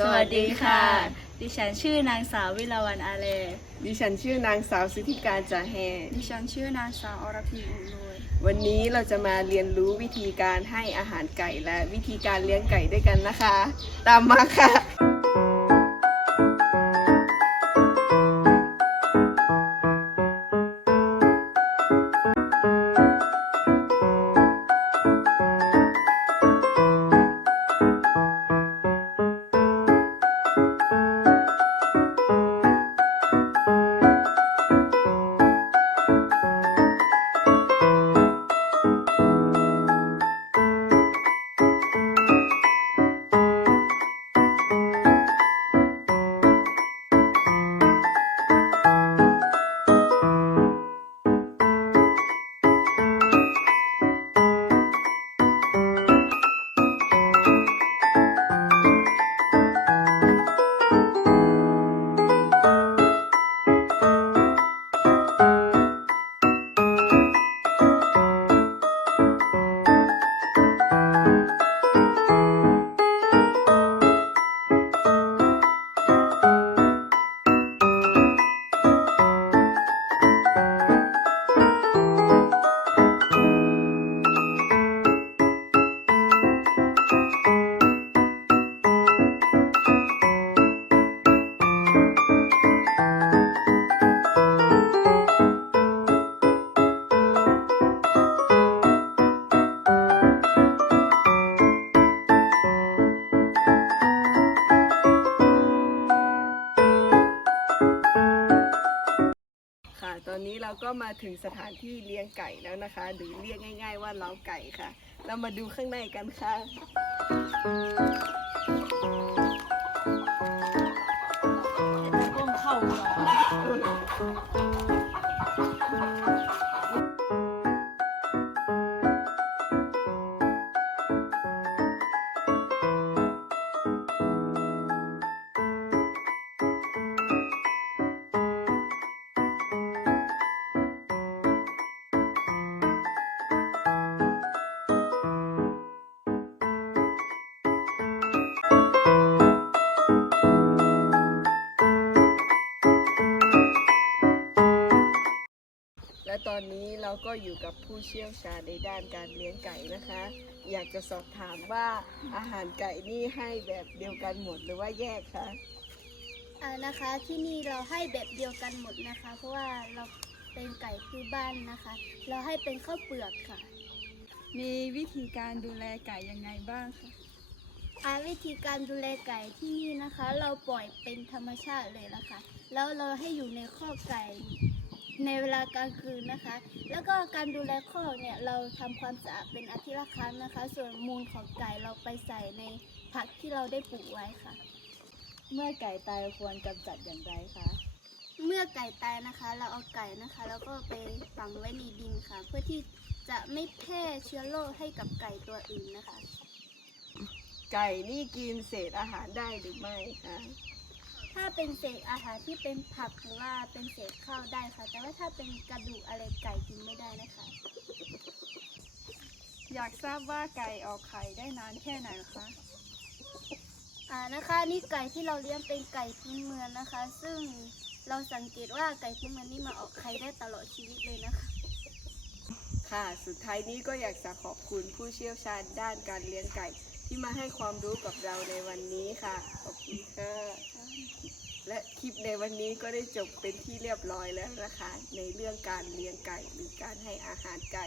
สวัสดีค่ะ ดิฉันชื่อนางสาววิลาวันอาเลดิฉันชื่อนางสาวสิทธิการจาแฮดิฉันชื่อนางสาวอรพีอุลวยวันนี้เราจะมาเรียนรู้วิธีการให้อาหารไก่และวิธีการเลี้ยงไก่ด้วยกันนะคะ ตามมาค่ะ อนนี้เราก็มาถึงสถานที่เลี้ยงไก่แล้วนะคะ หรือเรียกง่าย ๆ ว่าเล้าไก่ค่ะ เรามาดูข้างในกันค่ะ ก้มเข้ามาแล เราก็อยู่กับผู้เชี่ยวชาญในด้านการเลี้ยงไก่นะคะ อยากจะสอบถามว่าอาหารไก่นี่ให้แบบเดียวกันหมดหรือว่าแยกคะอ่านะคะที่นี่เราให้แบบเดียวกันหมดนะคะ เพราะว่าเราเป็นไก่พื้นบ้านนะคะ เราให้เป็นข้าวเปลือกค่ะ มีวิธีการดูแลไก่ยังไงบ้างคะอาวิธีการดูแลไก่ที่นี่นะคะ เราปล่อยเป็นธรรมชาติเลยนะคะ แล้วเราให้อยู่ในคอกไก่ ในเวลากลางคืนนะคะ แล้วก็การดูแลคอกเนี่ยเราทำความสะอาดเป็นอาทิตย์ละครั้งนะคะ ส่วนมูลของไก่เราไปใส่ในผักที่เราได้ปลูกไว้ค่ะ เมื่อไก่ตายควรกำจัดอย่างไรคะเมื่อไก่ตายนะคะ เราเอาไก่นะคะ แล้วก็ไปฝังไว้ในดินค่ะ เพื่อที่จะไม่แพร่เชื้อโรคให้กับไก่ตัวอื่นนะคะ ไก่นี่กินเศษอาหารได้หรือไม่คะ ถ้าเป็นเศษอาหารที่เป็นผักหรือว่าเป็นเศษข้าวได้ค่ะ แต่ว่าถ้าเป็นกระดูกอะไรไก่กินไม่ได้นะคะ อยากทราบว่าไก่ออกไข่ได้นานแค่ไหนคะ อ่านะคะนี่ไก่ที่เราเลี้ยงเป็นไก่พื้นเมืองนะคะ ซึ่งเราสังเกตว่าไก่พื้นเมืองนี่มาออกไข่ได้ตลอดชีวิตเลยนะคะ ค่ะ สุดท้ายนี้ก็อยากจะขอบคุณผู้เชี่ยวชาญด้านการเลี้ยงไก่ที่มาให้ความรู้กับเราในวันนี้ค่ะ ขอบคุณค่ะและคลิ ปในวันนี้ก็ได้จบเป็นที่เรียบร้อยแล้วนะคะ ในเรื่องการเลี้ยงไก่หรือการให้อาหารไก่